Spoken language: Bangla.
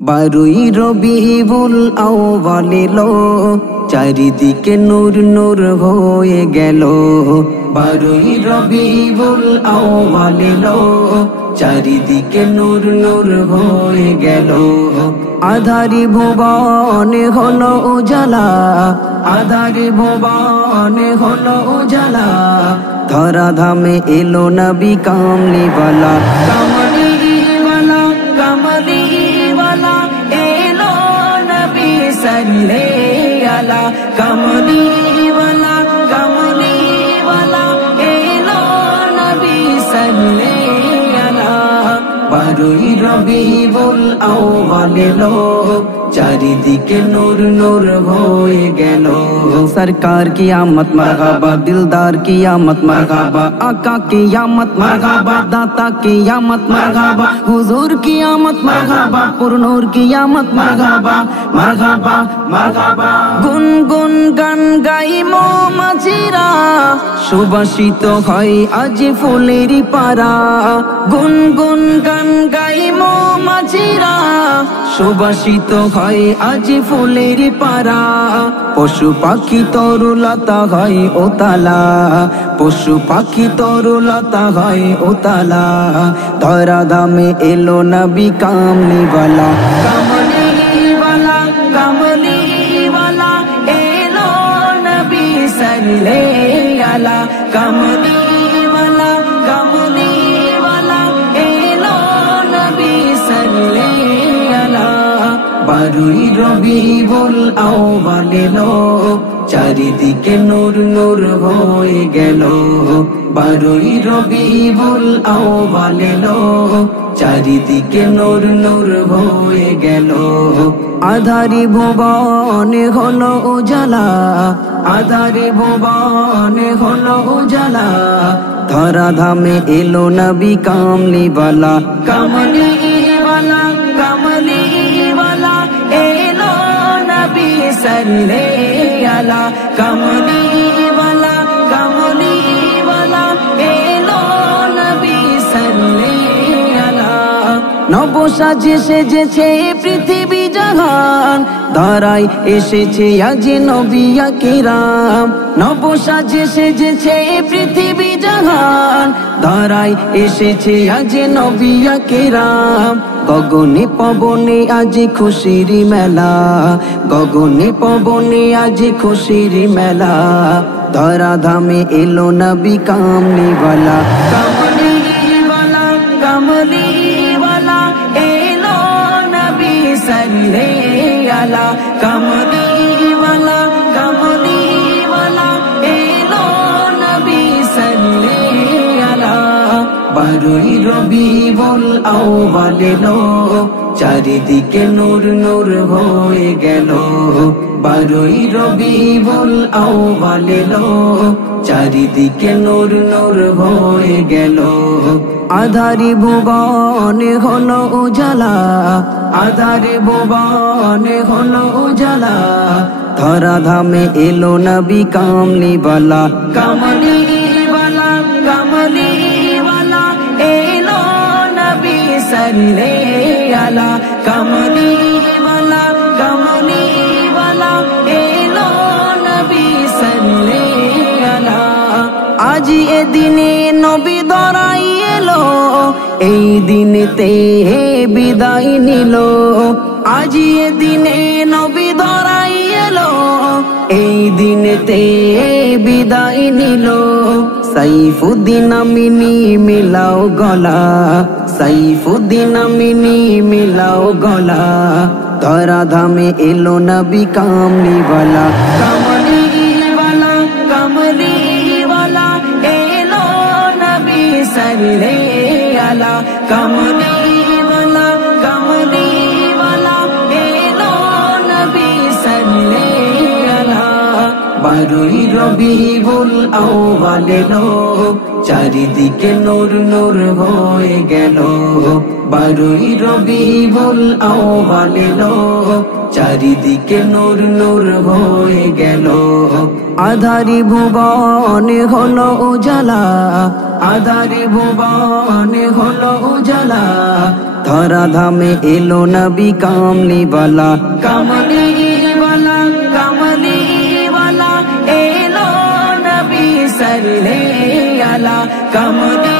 বারোই রবিউল আউয়াল এলো, চারিদিকে নূর নূর হয়ে গেল। বারোই রবিউল আউয়াল এলো, চারিদিকে নূর নূর হয়ে গেল। আধারি ভুবনে হলো উজালা, আধারি ভুবনে হলো উজালা। ধরা ধামে এলো নবী কামলিওয়ালা, কামলিওয়ালা কামলিওয়ালা এলো নবী সাল্লে আলা। কামলিওয়ালা কামলিওয়ালা এলো নবী সাল্লে আলা। বারোই রবিউল আউয়াল এলো, চারিদিকে নূর নূর হয়ে গেল। সরকার কি আমত মারহাবা, দিলদার কি আমত মারহাবা, আকা কি আমত মারহাবা, দাতা কি আমত মারহাবা, হুজুর কি আমত মারহাবা, পুরনুর কি আমত মারহাবা, মারহাবা মারহাবা। গুনগুন গান গাই মৌমাছিরা, সুবাসিত হয় আজ ফুলেরই পারা। গুনগুন গান গাই মৌমাছিরা, সুবাসিত হয় আজ ফুলের পারা। পশু পাখি তরুলতা হয় ওতালা, পশু পাখি তরুলতা হয় ওতালা। ধরা ধামে এলো নবী কামলিওয়ালা, কামলিওয়ালা কামলিওয়ালা এলো নবী সাল্লে আলা। কামলিওয়ালা কামলিওয়ালা এলো নবী সাল্লে আলা। বারোই রবিউল আউয়াল এলো, চারিদিকে নূর নূর হয়ে গেল। বারোই রবিউল আউয়াল এলো, চারিদিকে নূর নূর হয়ে গেল। আধারি ভুবনে হলো উজালা, আধারি ভুবনে হলো উজালা। ধরা ধামে এলো নবী কামলিওয়ালা, কামলিওয়ালা কামলিওয়ালা এলো নবী সাল্লে আলা। কামলিওয়ালা কামলিওয়ালা এলো নবী সাল্লে আলা। নব সাজে সেজেছে পৃথিবী জাহান, ধরায় এসেছে আজ নবী কিরাম। নব সাজে সেজেছে পৃথিবী জাহান, ধরায় এসেছে আজ নবী কিরাম। গগনে পবনে আজ খুশির মেলা, গগনে পবনে আজ খুশির মেলা। ধরা ধামে এলো নবী কামলিওয়ালা, কামলিওয়ালা কামলিওয়ালা এলো নবী সাল্লে আলা। কামলিওয়ালা কামলিওয়ালা এলো নবী সাল্লে আলা। বারোই রবিউল আউয়াল এলো, চারিদিকে নূর নূর হয়ে গেল। বারোই রবিউল আউয়াল এলো, চারিদিকে নূর নূর হয়ে গেল। আধারি ভুবনে হলো উজালা, আধারি ভুবনে হলো উজালা। ধরা ধামে এলো নবী কামলিওয়ালা, কামলিওয়ালা কামলিওয়ালা এলো নবী সাল্লে আলা। কামলিওয়ালা কামলিওয়ালা এলো নবী সাল্লে আলা। আজ এ দিনে নবী ধরাই এলো, এই দিনেতে বিদায় নিল। আজ এ দিনে নবী ধরাই এলো, এই দিনেতে বিদায় নিল। সাইফুদ্দিন আমিনী মিলাও গলা, সাইফুদ্দিন আমিনী মিলাও গলা। ধরা ধামে এলো নবী কামলিওয়ালা, কামলিওয়ালা কামলিওয়ালা এলো নবী সাল্লে আলা। কামলিওয়ালা কামলিওয়ালা এলো নবী সাল্লে আলা। বারোই রবিউল আউয়াল এলো, চারিদিকে নূর নূর হয়ে গেল। বারোই রবিউল আউয়াল এলো, চারিদিকে নূর নূর হয়ে গেল। আধারি ভুবনে হলো উজালা, আধারি ভুবনে হলো উজালা। ধরা ধামে এলো নবী কামলি वाला, কামলি वाला, কামলি वाला এলো নবী সাল্লে আলা, কামলি